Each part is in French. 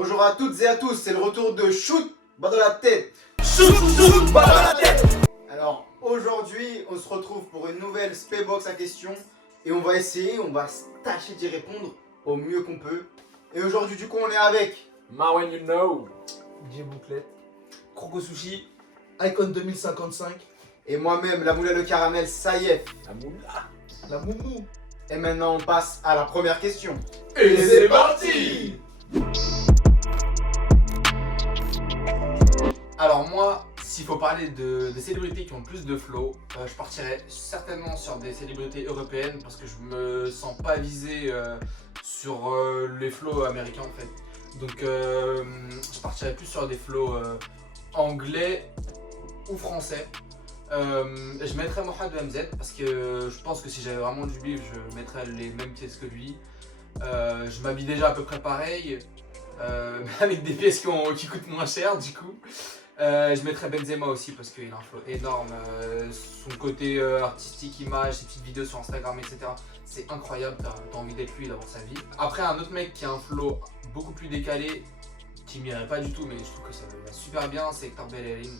Bonjour à toutes et à tous, c'est le retour de Shoot, bas dans la tête. Shoot, bas dans la tête. Alors aujourd'hui, on se retrouve pour une nouvelle Spaybox à questions et on va essayer, on va tâcher d'y répondre au mieux qu'on peut. Et aujourd'hui, du coup, on est avec Marwen You Know, J-Bouclette, Croco Sushi, Icon 2055, et moi-même, la moula le caramel, Saïef. la moula. la Moumou. Et maintenant, on passe à la première question. Et c'est parti. Alors moi, s'il faut parler des célébrités qui ont plus de flow, je partirais certainement sur des célébrités européennes parce que je me sens pas visé sur les flows américains en fait. Donc je partirais plus sur des flows anglais ou français. Je mettrais Mohamed MZ parce que je pense que si j'avais vraiment du bif, je mettrais les mêmes pièces que lui. Je m'habille déjà à peu près pareil, avec des pièces qui coûtent moins cher du coup. Je mettrais Benzema aussi parce qu'il a un flow énorme, son côté artistique, image, ses petites vidéos sur Instagram, etc. C'est incroyable, t'as envie d'être lui et d'avoir sa vie. Après, un autre mec qui a un flow beaucoup plus décalé, qui m'irait pas du tout, mais je trouve que ça va super bien, c'est Hector Bellerin.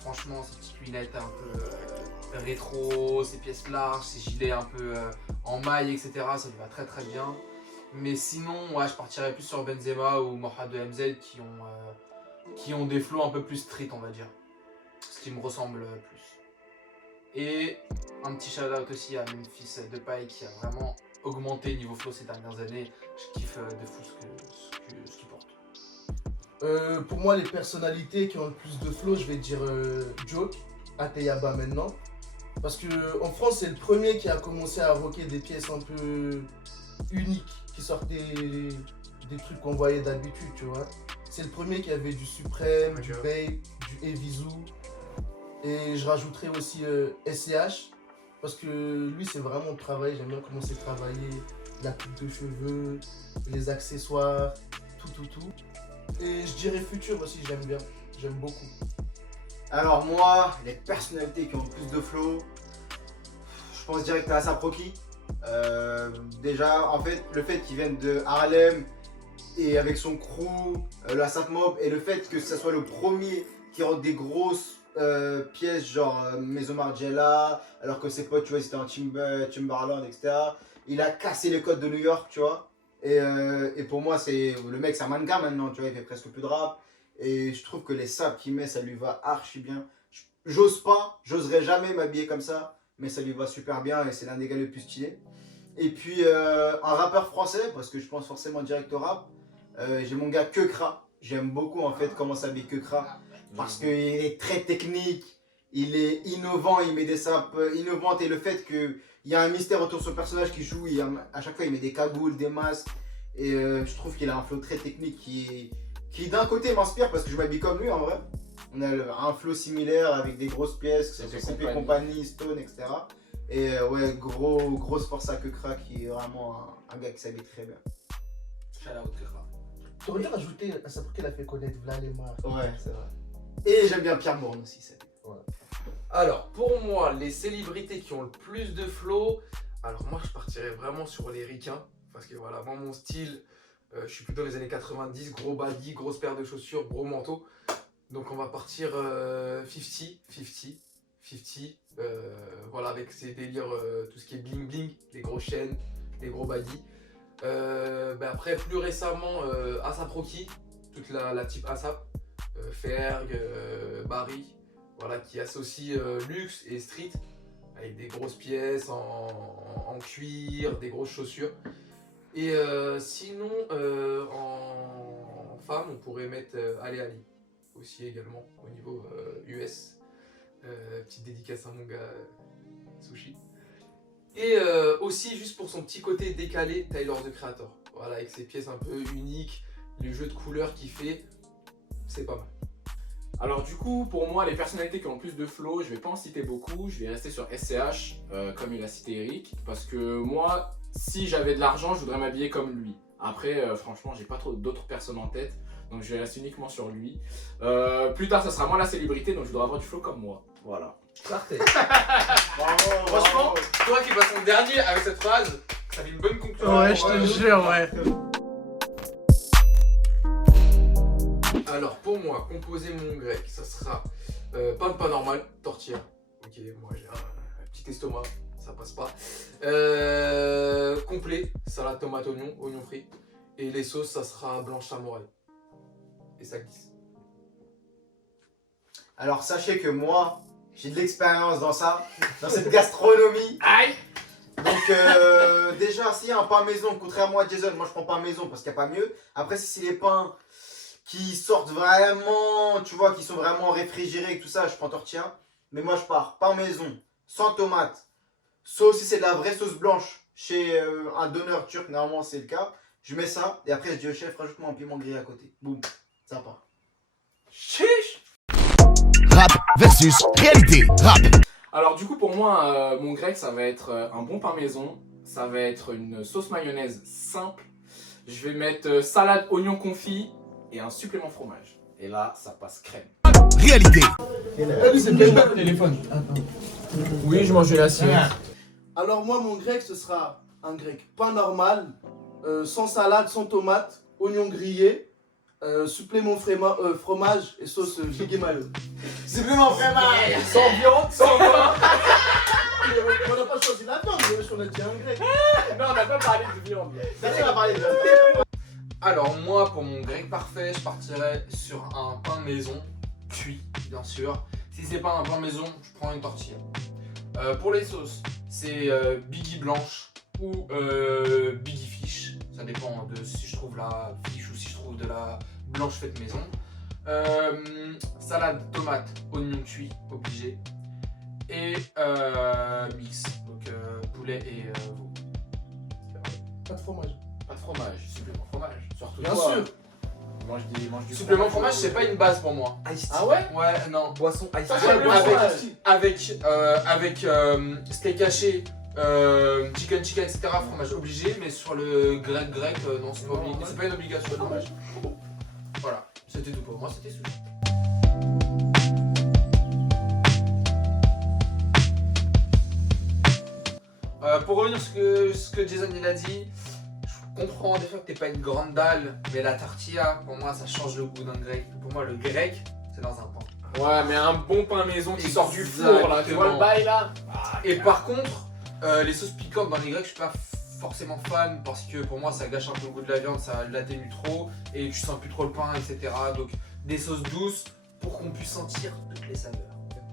Franchement, ses petites lunettes un peu rétro, ses pièces larges, ses gilets un peu en maille, etc. Ça lui va très très bien. Mais sinon, ouais, je partirais plus sur Benzema ou Mohamed MZ qui ont des flows un peu plus street, on va dire. Ce qui me ressemble plus. Et un petit shout-out aussi à Memphis Depay qui a vraiment augmenté niveau flow ces dernières années. Je kiffe de fou ce qu'il porte. Pour moi, les personnalités qui ont le plus de flow, je vais dire Joke, Ateyaba maintenant. Parce qu'en France, c'est le premier qui a commencé à rocker des pièces un peu uniques, qui sortaient des trucs qu'on voyait d'habitude, tu vois. C'est le premier qui avait du Supreme, du Babe, du Evisu. Et je rajouterais aussi SCH, parce que lui, c'est vraiment le travail. J'aime bien comment c'est travaillé, la coupe de cheveux, les accessoires, tout. Et je dirais Future aussi, j'aime bien, j'aime beaucoup. Alors moi, les personnalités qui ont le plus de flow, je pense direct à A$AP Rocky. Déjà, en fait, le fait qu'ils viennent de Harlem et avec son crew, la A$AP Mob, et le fait que ce soit le premier qui rentre des grosses pièces genre Maison Margiela, alors que ses potes, tu vois, c'était en Timberland, etc. Il a cassé les codes de New York, tu vois. Et pour moi, le mec, c'est un mannequin maintenant, tu vois, il fait presque plus de rap. Et je trouve que les sapes qu'il met, ça lui va archi bien. J'oserais jamais m'habiller comme ça, mais ça lui va super bien et c'est l'un des gars les plus stylés. Et puis un rappeur français, parce que je pense forcément direct au rap, j'ai mon gars Keukra. J'aime beaucoup en fait comment s'habille Keukra, parce qu'il est très technique, il est innovant, il met des sapes innovantes et le fait qu'il y a un mystère autour de son personnage qui joue, à chaque fois il met des cagoules, des masques et je trouve qu'il a un flow très technique qui d'un côté m'inspire parce que je m'habille comme lui en vrai. On a un flow similaire avec des grosses pièces, que ce soit CP Company, Stone, etc. Et ouais, grosse force à Keukra qui est vraiment un gars qui s'habille très bien. Shout out Keukra. Tu aurais dû rajouter à ça pour qu'elle a fait connaître Vlad et Marc. Ouais, c'est vrai. Et j'aime bien Pierre Bourne aussi, c'est Ouais. Alors, pour moi, les célébrités qui ont le plus de flow, alors moi, je partirais vraiment sur les ricains. Parce que voilà, moi, mon style, je suis plutôt dans les années 90, gros body, grosse paire de chaussures, gros manteau. Donc, on va partir 50. Voilà, avec ses délires, tout ce qui est bling bling, les grosses chaînes, les gros body. Après, plus récemment, A$AP Rocky, toute la type A$AP, Ferg, Barry, voilà, qui associe luxe et street, avec des grosses pièces en cuir, des grosses chaussures. Et sinon, en femme, on pourrait mettre Ali Ali, aussi également, au niveau US. Petite dédicace à mon gars Sushi. Et aussi, juste pour son petit côté décalé, Tyler the Creator. Voilà, avec ses pièces un peu uniques, les jeux de couleurs qu'il fait, c'est pas mal. Alors du coup, pour moi, les personnalités qui ont le plus de flow, je vais pas en citer beaucoup, je vais rester sur SCH, comme il a cité Eric, parce que moi, si j'avais de l'argent, je voudrais m'habiller comme lui. Après, franchement, j'ai pas trop d'autres personnes en tête, donc je vais rester uniquement sur lui. Plus tard, ça sera moi la célébrité, donc je voudrais avoir du flow comme moi. Voilà. Clarté. Franchement, toi qui passes en dernier avec cette phrase, ça fait une bonne conclusion. Ouais, je te jure, ouais. Alors pour moi, composer mon grec, ça sera pain de pas normal, tortilla. Ok, moi j'ai un petit estomac, ça passe pas. Complet, salade tomate oignon, oignon frit. Et les sauces, ça sera blanche samouraï. Et ça glisse. Alors sachez que moi, j'ai de l'expérience dans ça, dans cette gastronomie. Aïe! Donc déjà, s'il y a un pain maison, contrairement à Jason, moi je prends pain maison parce qu'il n'y a pas mieux. Après, si c'est les pains qui sortent vraiment, tu vois, qui sont vraiment réfrigérés et tout ça, je prends tortilla. Mais moi je pars pain maison, sans tomate, sauf si c'est de la vraie sauce blanche chez un donneur turc, normalement c'est le cas. Je mets ça et après je dis au chef, rajoute-moi un piment grillé à côté. Boum, ça part. Chiche! Rap versus réalité. Rap. Alors du coup pour moi mon grec ça va être un bon pain maison, ça va être une sauce mayonnaise simple, je vais mettre salade oignon confit et un supplément fromage. Et là ça passe crème. Réalité. Lui, c'est bien le téléphone. Oui, je mange une assiette. Alors moi, mon grec, ce sera un grec pas normal, sans salade, sans tomate, oignon grillé, supplément fromage et sauce Biggie Mayo. Supplément fromage. Sans viande, sans pain. On n'a pas choisi la viande, mais on a dit un grec. Non on n'a pas parlé de viande. D'accord, on va parler de Alors moi, pour mon grec parfait, je partirais sur un pain maison, cuit bien sûr. Si c'est pas un pain maison, je prends une tortilla. Pour les sauces, c'est Biggie blanche ou Biggie fish. Ça dépend de si je trouve la fish ou si je trouve de la blanche faite maison. Salade, tomate, oignon cuit, obligé. Et mix, donc poulet et veau. Pas de fromage. Pas de fromage, supplément fromage. Surtout Bien toi, sûr. mange du Supplément fromage, c'est pas une base pour moi. Ah ouais? Ouais, non. Boisson ice Ça, tea. c'est le Avec, avec steak haché, chicken, etc. Fromage obligé, mais sur le grec, non, c'est pas, c'est pas une obligation. Voilà, c'était tout pour moi, c'était sushi. Pour revenir sur ce que Jason il a dit, je comprends des fois que t'es pas une grande dalle, mais la tortilla, pour moi, ça change le goût d'un grec. Pour moi, le grec, c'est dans un pain. Ouais mais un bon pain maison qui sort du four là, tu vois le Exactement. bail là. Et par contre, les sauces piquantes dans les grecs, je suis pas forcément fan parce que pour moi ça gâche un peu le goût de la viande, ça l'atténue trop et tu sens plus trop le pain, etc. Donc des sauces douces pour qu'on puisse sentir toutes les saveurs.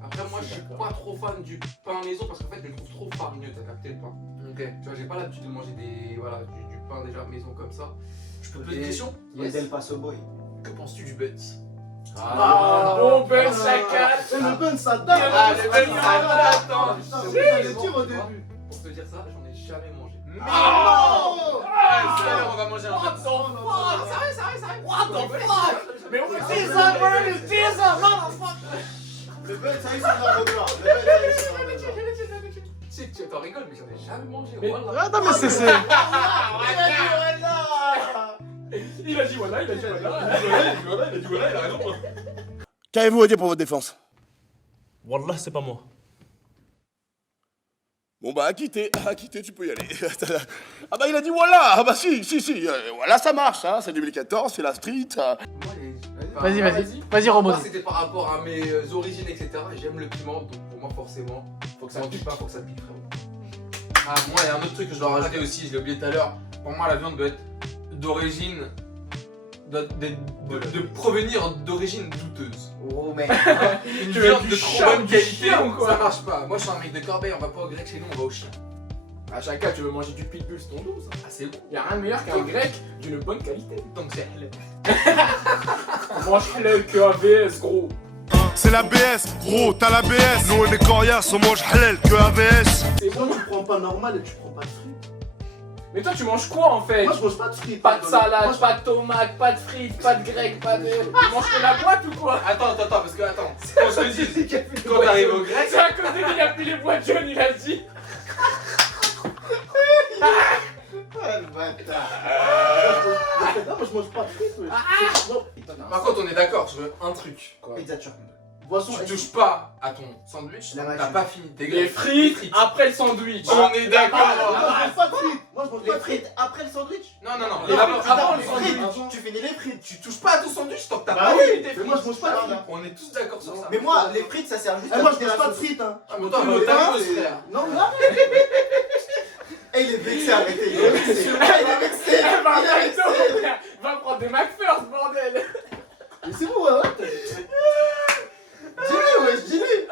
Après, moi, je suis pas trop fan du pain maison parce qu'en fait, je le trouve trop farineux. T'as capté le pain? Ok. Tu vois, j'ai pas l'habitude de manger du pain déjà maison comme ça. Je peux te poser une question? Il y a Del Paso Boy. Que penses-tu du Butts? Bon ben chacal. Et le bun, ça date. Ah, le bun, ça date. Putain, je voulais le dire au début. Pour te dire ça, j'en ai jamais mangé. Oh On va manger un What Butts. the fuck? Sérieux? What the fuck? Mais on fait ça, bro, c'est ça, Le bun, ça y est, c'est dans le regard. Le bun, ça y est, c'est dans le regard. Tu sais, tu t'en rigoles, mais j'en ai jamais mangé. Mais- Wallah. Attends, mais c'est. Il a dit voilà, il a dit voilà, il a raison. Qu'avez-vous à dire pour votre défense? Wallah, c'est pas moi. Bon bah, à quitter, tu peux y aller. Ah bah il a dit voilà, ah bah si, voilà ça marche, hein, c'est 2014, c'est la street. Moi, Vas-y, Moi, c'était par rapport à mes origines, etc. J'aime le piment, donc pour moi, forcément, faut que ça pique pas, faut que ça pique vraiment. Ah, moi, il y a un autre truc que je dois rajouter aussi, je l'ai oublié tout à l'heure. Pour moi, la viande doit être d'origine. De provenir d'origine douteuse. Oh mec. Une Tu veux viande du de trop chat, bonne du qualité, chien ou quoi? ça marche pas. Moi, je suis un mec de Corbeil, on va pas au grec chez nous, on va au chien. À chaque cas, tu veux manger du pitbull, c'est ton dos ça. Ah, c'est bon. Y'a rien de meilleur qu'un grec d'une bonne qualité. Donc, c'est halal. On mange halal que AVS, gros. C'est la BS, gros, t'as la BS. Nous on est coriaces, on mange halal que AVS. C'est Moi, bon. tu prends pas normal et tu prends pas de frites. Mais toi, tu manges quoi en fait? Moi, je mange pas de frites. Pas de Moi, salade, je- pas de tomate, pas de frites, pas de grec, pas de. Tu manges que la boîte ou quoi? Attends, parce que, attends. Qu'on se dise, quand t'arrives au grec, C'est à cause de qu'il a pris les boîtes jaunes, il a dit. Ah, le bâtard. Non, moi, je mange pas de frites, ouais. Non. par contre, on est d'accord sur un truc. Pizza turque. Boisson. Tu touches pas à ton sandwich, La t'as machine. pas fini tes Les greffes. frites après le sandwich. On est Moi, d'accord. je mange pas de frites. Moi, je mange pas Les de frites. frites après le sandwich? Non, non, non. Les Avant frites, avant le Les sandwich, frites, tu finis les frites. tu touches pas à ton sandwich tant que t'as Bah pas oui, fini tes mais moi, je frites. mange pas de frites. On est tous d'accord sur ça. Mais moi, les frites, ça sert juste Eh, moi, je goûter mange la pas de sauce. frites, hein. Ah, mais toi, Mais le tacos, c'est- frère. Non, là. Eh, il est vexé, arrêtez. Il est vexé. Il est vexé. Va prendre des McFirst, bordel. Mais c'est bon, ouais. Dis-lui, wesh, dis-lui.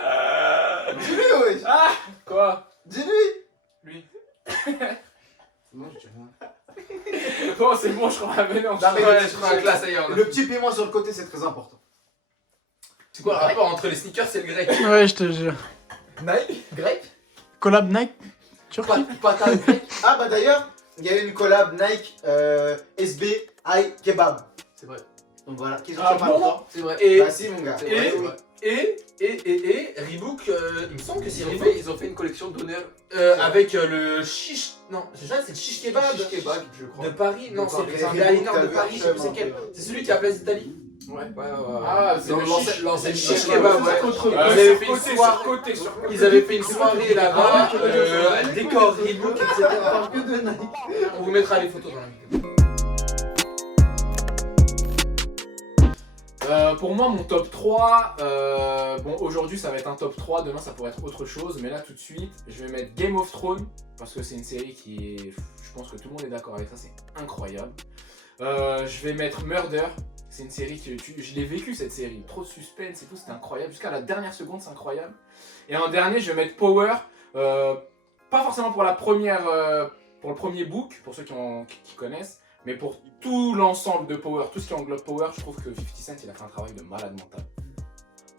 Dis-lui, wesh. Ah, quoi? Dis-lui. Lui. Non, je dis rien. Bon, c'est bon, je crois. Venez, on Non, mais Ouais, je crois que là, ça y est, on a Le petit piment sur le côté, c'est très important. C'est quoi le rapport entre les sneakers et le grec? Ouais, je te jure. Nike? Grec? Collab Nike Turquie. Patate grec? Ah, bah d'ailleurs, il y a eu une collab Nike SB I Kebab. C'est vrai. Donc voilà, qu'ils ont Ah fait pas bon longtemps. C'est vrai. Et Bah, si, mon gars. Et- Ouais, c'est vrai. Reebok, il me semble que c'est Reebok. Ils ont fait une collection d'honneur. Avec le shish. Non, c'est ça, c'est le shish kebab. Shish kebab, je crois. De Paris. Non, c'est Reebok, un Berliner de Reebok, Paris, je sais plus c'est quel. C'est celui qui est à Place d'Italie. Ouais. Ouais. Ah, c'est Dans le l'ancien- shish. l'ancien Le shish shish kebab, ouais. contre- Ils avaient fait une Côté, soirée. sur côté, sur côté. Ils avaient fait une soirée là-bas, décor Reebok, etc. On parle que de Nike. On vous mettra les photos dans la vidéo. Pour moi, mon top 3, bon, aujourd'hui ça va être un top 3, demain ça pourrait être autre chose, mais là tout de suite, je vais mettre Game of Thrones, parce que c'est une série qui est, je pense que tout le monde est d'accord avec ça, c'est incroyable. Je vais mettre Murder, c'est une série que je l'ai vécu cette série, trop de suspense et tout, c'était incroyable, jusqu'à la dernière seconde, c'est incroyable. Et en dernier, je vais mettre Power, pas forcément pour la première, pour le premier book, pour ceux qui connaissent, mais pour tout l'ensemble de Power, tout ce qui englobe Power, je trouve que 50 Cent il a fait un travail de malade mental.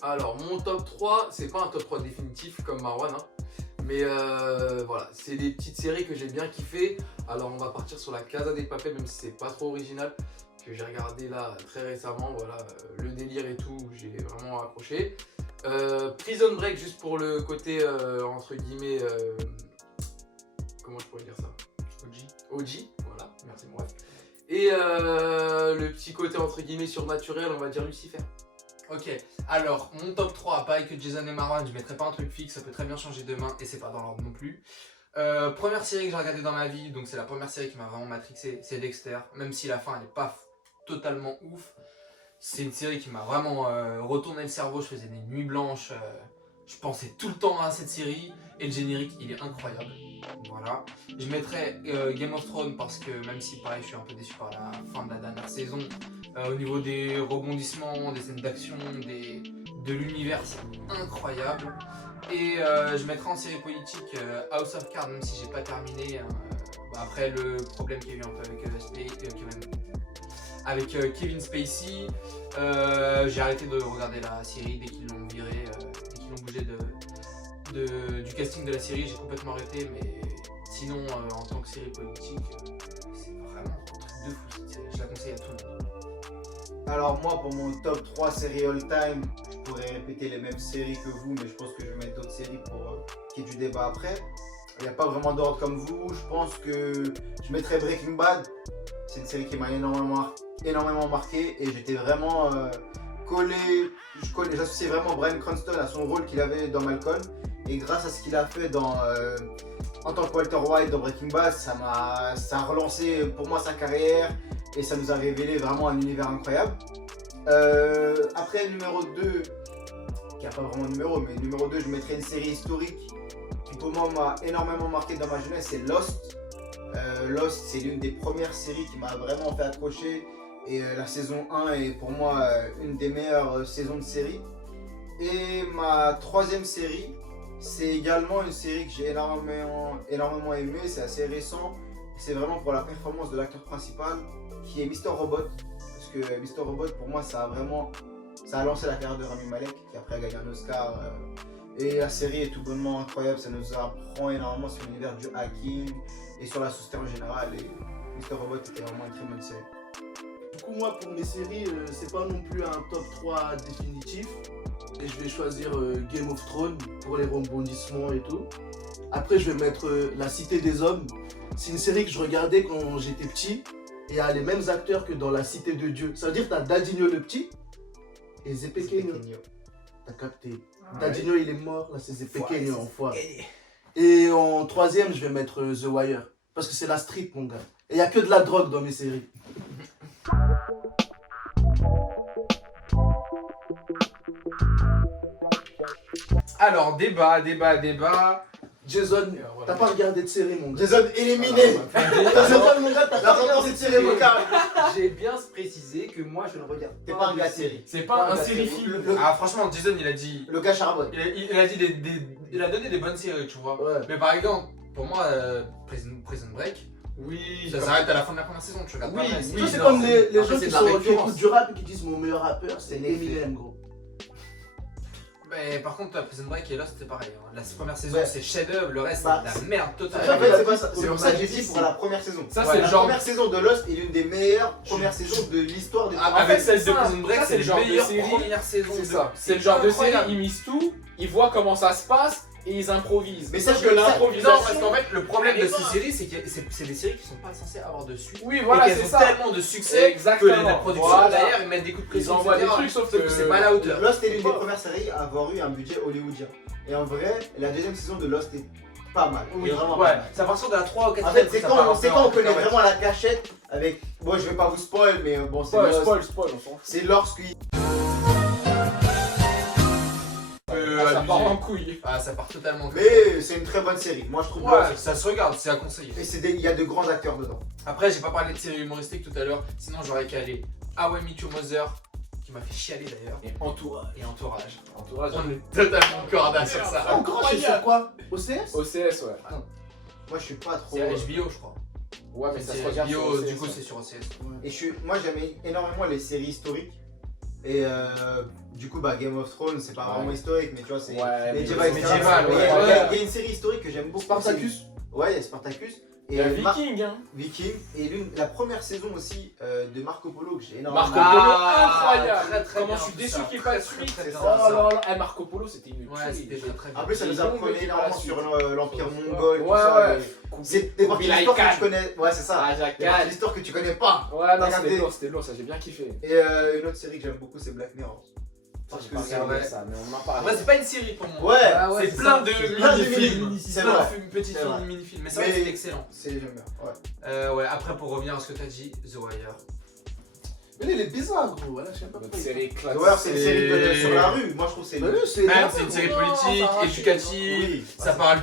Alors, mon top 3, c'est pas un top 3 définitif comme Marwan, hein. Mais voilà, c'est des petites séries que j'ai bien kiffé. Alors, on va partir sur la Casa des Papel, même si c'est pas trop original, que j'ai regardé là très récemment. Voilà, le délire et tout, j'ai vraiment accroché. Prison Break, juste pour le côté, entre guillemets, comment je pourrais dire ça? OG, voilà, merci, bref. Et le petit côté, entre guillemets, surnaturel, on va dire Lucifer. Ok, alors mon top 3, pareil que Jason et Marwan, je mettrai pas un truc fixe, ça peut très bien changer demain et c'est pas dans l'ordre non plus. Première série que j'ai regardée dans ma vie, donc c'est la première série qui m'a vraiment matrixé, c'est Dexter. Même si la fin elle est pas totalement ouf, c'est une série qui m'a vraiment retourné le cerveau, je faisais des nuits blanches, je pensais tout le temps à cette série et le générique il est incroyable. Voilà. Je mettrais Game of Thrones parce que même si pareil je suis un peu déçu par la fin de la dernière saison, au niveau des rebondissements, des scènes d'action, de l'univers, c'est incroyable. Et je mettrai en série politique House of Cards, même si j'ai pas terminé. Après le problème qu'il y a eu un peu avec Kevin Spacey, j'ai arrêté de regarder la série dès qu'ils l'ont viré, dès qu'ils l'ont bougé du casting de la série, j'ai complètement arrêté. Mais sinon, en tant que série politique, c'est vraiment un truc de fou cette série. Je la conseille à tout le monde. Alors moi, pour mon top 3 séries all time, je pourrais répéter les mêmes séries que vous, mais je pense que je vais mettre d'autres séries pour qu'il y ait du débat après. Il n'y a pas vraiment d'ordre comme vous. Je pense que je mettrais Breaking Bad. C'est une série qui m'a énormément marqué et j'étais vraiment j'associais vraiment Bryan Cranston à son rôle qu'il avait dans Malcolm. Et grâce à ce qu'il a fait en tant que Walter White dans Breaking Bad, ça a relancé pour moi sa carrière. Et ça nous a révélé vraiment un univers incroyable. Après, numéro 2, qui n'a pas vraiment de numéro, mais numéro 2, je mettrais une série historique qui pour moi m'a énormément marqué dans ma jeunesse, c'est Lost. Lost, c'est l'une des premières séries qui m'a vraiment fait accrocher. Et la saison 1 est pour moi une des meilleures saisons de série. Et ma troisième série, c'est également une série que j'ai énormément aimée, c'est assez récent. C'est vraiment pour la performance de l'acteur principal, qui est Mr. Robot, parce que Mr. Robot pour moi ça a lancé la carrière de Rami Malek qui après a gagné un Oscar et la série est tout bonnement incroyable, ça nous apprend énormément sur l'univers du hacking et sur la société en général et Mr. Robot était vraiment une très bonne série. Du coup, moi, pour mes séries, c'est pas non plus un top 3 définitif. Et je vais choisir Game of Thrones pour les rebondissements et tout. Après, je vais mettre La Cité des Hommes. C'est une série que je regardais quand j'étais petit. Et il y a les mêmes acteurs que dans La Cité de Dieu. Ça veut dire que t'as Dadinho le petit et Zepekeno. T'as capté. Ouais. Dadinho, il est mort, là, c'est pequeño, enfoiré. Et en troisième, je vais mettre The Wire. Parce que c'est la street, mon gars. Et il y a que de la drogue dans mes séries. Alors, débat. Jason, voilà. t'as pas regardé de série, mon gars. Jason éliminé. Jason, mon gars, t'as pas J'entends regardé cette de série, série. mon gars. J'ai bien précisé que moi je ne regarde T'es pas un de gars de série. C'est pas un Le- série-film. le- Ah, franchement, Jason, il a dit. Le gars charbonne. Il a dit il a donné des bonnes séries, tu vois. Ouais. Mais par exemple, pour moi, Prison Break, Oui. ça s'arrête à la fin de la première saison, tu regardes pas. Oui, le reste. Tu sais, c'est Non, comme les après, gens c'est qui de la sont qui récurrence. écoutent du rap et qui disent mon meilleur rappeur, c'est C'est l'effet. Eminem, gros. Mais par contre, Prison Break et Lost, c'est pareil. hein. La première saison, Ouais. c'est chef-d'œuvre, le reste, Bah, c'est de la merde En totale. fait, c'est pas ça. C'est pour ça que j'ai dit c'est- pour la première saison. Ça, Ouais, c'est La le genre. première saison de Lost est l'une des meilleures premières saisons de l'histoire des Ah, En en fait, fait, celle de ça, Prison Break, ça, c'est le les genre de meilleures série. premières saisons. C'est de- ça. C'est le genre de série, incroyable. ils misent tout, ils voient comment ça se passe et ils improvisent. Mais Sauf sache que que ça- Non, l'improvisation. parce qu'en fait, le problème de Elle est ces pas- séries, c'est que c'est des séries qui sont pas censées avoir de suite. Oui, Et voilà, qu'elles c'est ont ça. tellement de succès Exactement. que la production Voilà. derrière, ils mettent des coups de Ils pression. envoient des etc. trucs, sauf Sauf que que c'est pas à la hauteur. Lost est l'une des premières séries à avoir eu un budget hollywoodien. Et en vrai, la deuxième saison de Lost est pas mal. Oui, Est vraiment ouais. pas mal. C'est à partir de la 3 ou 4 En fait, c'est quand on connaît vraiment la cachette avec. Bon, je vais pas vous spoil, mais bon, c'est Lost. Spoil, on s'en fout. C'est lorsqu'il. Ça part en couille. Ah, ça part totalement. en couille. Mais c'est une très bonne série. Moi, je trouve Ouais, Lost. ça se regarde, c'est à conseiller. Et il y a de grands acteurs dedans. Après, j'ai pas parlé de séries humoristiques tout à l'heure, sinon j'aurais calé How I Met Your Mother, qui m'a fait chialer d'ailleurs, Et entourage. et Entourage. Entourage. On est totalement corda sur ça. Encore, c'est sur quoi OCS OCS, ouais. Moi, je suis pas trop. C'est à HBO, je crois. Ouais, mais ça se C'est regarde sur HBO, OCS, du coup, ouais. c'est sur OCS. Et moi, j'aimais énormément les séries historiques. Et du coup, bah, Game of Thrones, c'est pas Ouais. vraiment historique, mais tu vois, c'est Ouais, médiéval, mais etc. médiéval, Mais ouais, il y a- ouais. il y a une série historique que j'aime beaucoup. Spartacus. Ouais, il y a Spartacus. Il y a Viking, hein. Viking. Et la première saison aussi de Marco Polo que j'ai énormément Marco aimé. Polo, Ah, incroyable. très, très Comment bien, je suis tout déçu ça. qu'il n'y ait Très, pas de très, suite. très bien, Oh là ça. là, eh, Marco Polo, c'était une Ouais, c'était tuerie. très très bien. En plus, ça nous J'ai apprenait vu énormément la sur suite. l'Empire mongol, tout Ouais, ça. ouais. C'est des parties de l'histoire que tu connais. Ouais, c'est ça. Ah, Des parties Jacques. de l'histoire que tu connais pas. Ouais, non, Regardez. c'était lourd, ça j'ai bien kiffé. Et une autre série que j'aime beaucoup, c'est Black Mirror. Parce J'ai que pas c'est regardé vrai. ça, mais on en parle. Après, c'est pas une série pour moi. Ouais, c'est plein de plein de mini-films. mini-films, c'est Plein vrai. de petits C'est films, vrai. mini-films. Mais c'est vrai que Mais- c'est excellent. j'aime bien. Ouais. Ouais, après, pour revenir à ce que t'as dit, The Wire. Mais il est bizarre, gros. Voilà, je sais pas Notre pourquoi. série éclate. Ouais, c'est une série sur la rue. Moi, je trouve que c'est. Mais lui, c'est Même, énervant, c'est une série gros. politique, Non, ça éducative, Oui. ça parle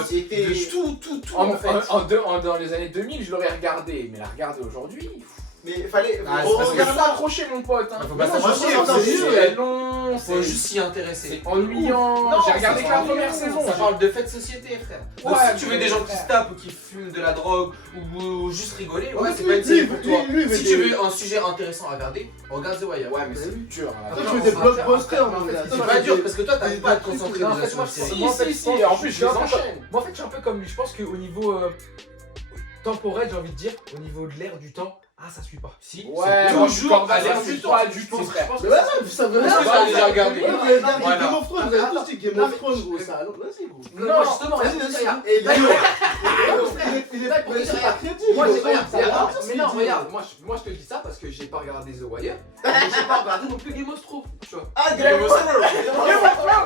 Société. de tout En, en fait. dans les années 2000, je l'aurais regardé, mais la regarder aujourd'hui. Mais il fallait. Ah, faut c'est parce que regarder Regarde pas accroché, mon pote. Hein. Faut pas Non, s'accrocher, moi, c'est c'est juste, sûr. C'est long, faut juste s'y intéresser. c'est ennuyant. J'ai regardé que la première saison. Ça parle de faits de société, frère. Donc Ouais, si tu veux mais des gens qui frère. se tapent ou qui fument de la drogue ou juste rigoler, ouais, Ouais, c'est lui, pas une série lui, pour toi. lui, lui, Si mais tu des- veux un sujet intéressant à regarder, regarde The Wire. Ouais, mais c'est dur. là. Toi, Non, tu veux des on va faire blockbusters, après. mon gars. C'est Toi, pas tu dur veux- parce que toi t'arrives pas à te concentrer Non, en déjà fait, sur moi, une je série. Si, Moi, en fait, si, je si, pense- en plus, je je les suis un peu enchaîne. Moi en fait je suis un peu comme lui, je pense qu'au niveau temporel, j'ai envie de dire, au niveau de l'air du temps, ça suit pas. Si, Ouais, c'est moi, toujours je à l'air pense du que temps. pas du Je tout, pense- frère. je pense Mais que ouais, ça- vous savez Est-ce que rien. t'as déjà regardé Ouais, vous avez regardé Voilà. Game of Thrones, vous avez tous dit Game Non, of mais- Thrones, gros. Ça, alors, vas-y, gros. Non, justement, Vas-y, vas-y, vas-y. regarde. Et Il est c'est pas crédible. Moi, gros. regarde, Ça va regarde, pas, ce mais qu'il non, dit. regarde, moi je te dis ça parce que j'ai pas regardé The Wire, mais j'ai pas regardé non plus Game of Thrones, tu vois. Ah, Game of Thrones.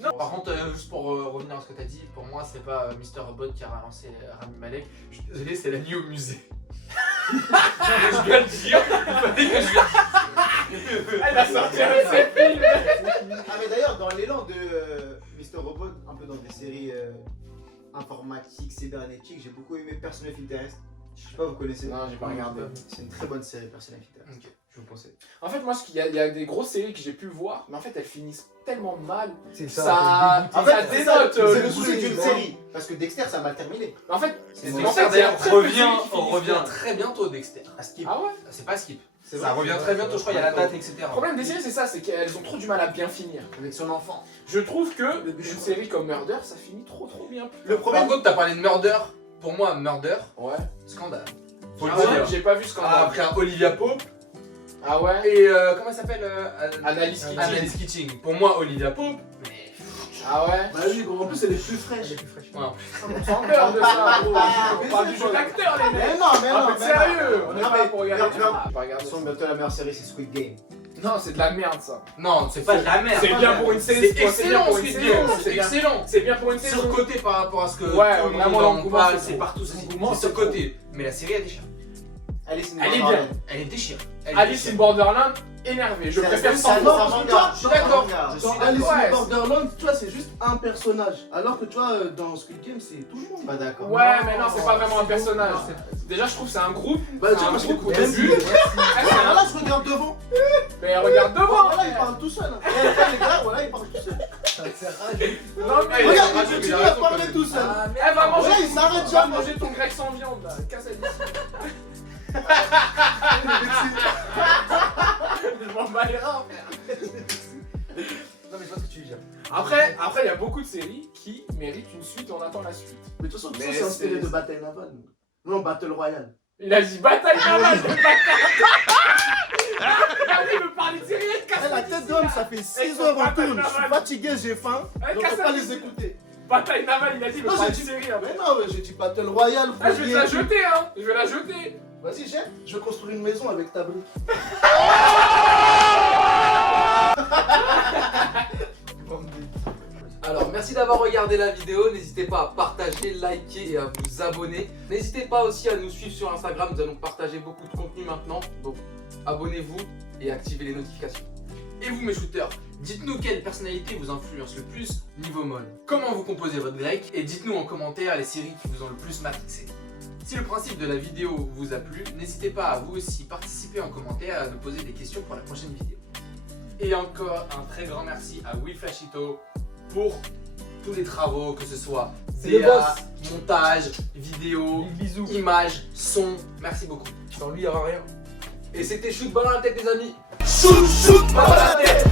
Non, par contre, juste pour revenir à ce que t'as dit, pour moi, c'est pas Mr. Robot qui a relancé Rami Malek. Je suis désolé, c'est la nuit au musée. Je dois le dire. Il fallait que je Elle a sorti un de ses films. Ah, mais d'ailleurs, dans l'élan de Mr. Robot, un peu dans des séries informatiques, cybernétiques, j'ai beaucoup aimé Person of Interest. Je sais pas, vous connaissez? Non, j'ai pas regardé. C'est une très bonne série, Person of Interest. Ok. Je vous conseille. En fait, moi, il y a des grosses séries que j'ai pu voir, mais en fait, elles finissent tellement mal. C'est Ça, En ça fait, c'est ça, dénote. c'est le le souci truc, d'une tu vois. série. Parce que Dexter, ça a mal terminé. En fait, C'est en Dexter, fait, d'ailleurs, c'est très peu de on séries qui finissent revient bien. très bientôt, Dexter. À skip. Ah ouais. C'est pas skip. C'est Ça vrai. revient très bientôt, je crois, il y a la date, etc. Le problème des séries, c'est ça, c'est qu'elles ont trop du mal à bien finir. Avec son enfant. Je trouve que une série comme Murder, ça finit trop bien. Le Par problème. contre, t'as parlé de Murder. Pour moi, Murder, Ouais. scandale. Faut Ah le ouais, dire. j'ai pas vu ce qu'on a. Après Olivia Pope Ah ouais. et comment elle s'appelle Annalise Keating. Annalise Keating. Pour moi, Olivia Pope, mais. Ah ouais. Bah oui, gros, en plus, elle est plus fraîche. On s'en meurt de ça, gros. On parle du jeu d'acteur, les mecs. Mais non, mais Un non, peu de mais sérieux. On est Non, pas là pour mais regarder. tu vois, Pas De regarder toute façon, ça. bientôt la meilleure série, c'est Squid Game. Non, c'est de la merde ça. Non, c'est pas de la merde. C'est bien pour une saison. C'est excellent Squid Game, c'est excellent. C'est bien pour une saison. Surcoté par rapport à ce que Ouais, tout le vraiment, monde en l'engouement, parle, c'est c'est trop. partout, ceci. L'engouement, C'est c'est surcoté. Mais la série, elle déchire. Alice in Elle est Borderland. bien. Elle est déchire. Alice in Borderland, énervé. Je préfère ça. 100%. Je suis d'accord. Dans Alice Ouais, in Borderland, tu vois, c'est juste un personnage. Alors que tu vois, dans Squid Game, c'est tout le monde. Pas d'accord. Ouais, mais non, c'est pas vraiment un personnage. Déjà, je trouve que c'est un groupe. Bah, C'est tu un vois, groupe au merci. début. Voilà, je regarde devant. Mais regarde devant. Voilà, il parle tout seul. Hein. Les gars, voilà, il parle tout seul. Non, mais Regarde, raison, il il continue a à raison, parler quand tout seul. Elle va manger. Ouais, il s'arrête Tu vas jamais. manger ton grec sans viande là. Casse-elle d'ici. Je m'en bats les reins, frère. Non, mais je vois ce que tu veux dire. Après, il y a beaucoup de séries qui méritent une suite et on attend la suite. Mais de toute façon, tout ça, Mais c'est inspiré c'est- de Bataille Navale. Non, Battle Royale. Il a dit bataille navale, le bâtard. Il me parler de série, elle casse La tête d'homme, ça fait 6 heures en tourne. Je suis fatigué, j'ai faim. Elle Donc, casse faut pas la les écouter. Bataille navale, il a dit, il me Non, parle de j'ai dit- série après. Mais non, mais j'ai dit Battle Royale. Ah, je vais te la Fourier. jeter, hein. Je vais la jeter. Vas-y, jette. Je vais construire une maison avec ta brique. Alors, merci d'avoir regardé la vidéo. N'hésitez pas à partager, liker et à vous abonner. N'hésitez pas aussi à nous suivre sur Instagram. Nous allons partager beaucoup de contenu maintenant. Donc, abonnez-vous et activez les notifications. Et vous mes shooters, dites-nous quelle personnalité vous influence le plus niveau mode. Comment vous composez votre grec et dites-nous en commentaire les séries qui vous ont le plus matrixé. Si le principe de la vidéo vous a plu, n'hésitez pas à vous aussi participer en commentaire et à nous poser des questions pour la prochaine vidéo. Et encore un très grand merci à Will Flashito pour tous les travaux, que ce soit C'est le DA, boss. montage, vidéo, Bisous. images, son. Merci beaucoup. Sans lui, il n'y aura rien. Et c'était Shoot Ballon à la tête, les amis. Shoot, shoot, ballon à la tête.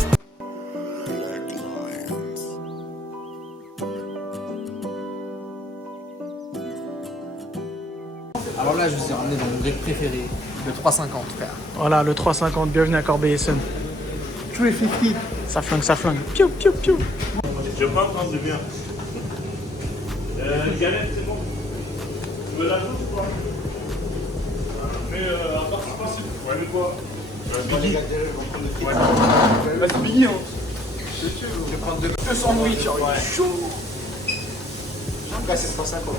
Alors là, je vous ai ramené dans mon grec préféré, le 350, frère. Voilà, le 350, bienvenue à Corbeil-Essonnes. 350. Ça flingue, ça flingue. Piou, piou, piou. Je vais pas prendre de bien. Galette, c'est bon. Tu veux la sauce ou pas? Mais à part ce principe. Ouais, mais quoi? Biggie. Vas-y, Biggie, hein. Je vais prendre deux sandwichs. J'en casse 150.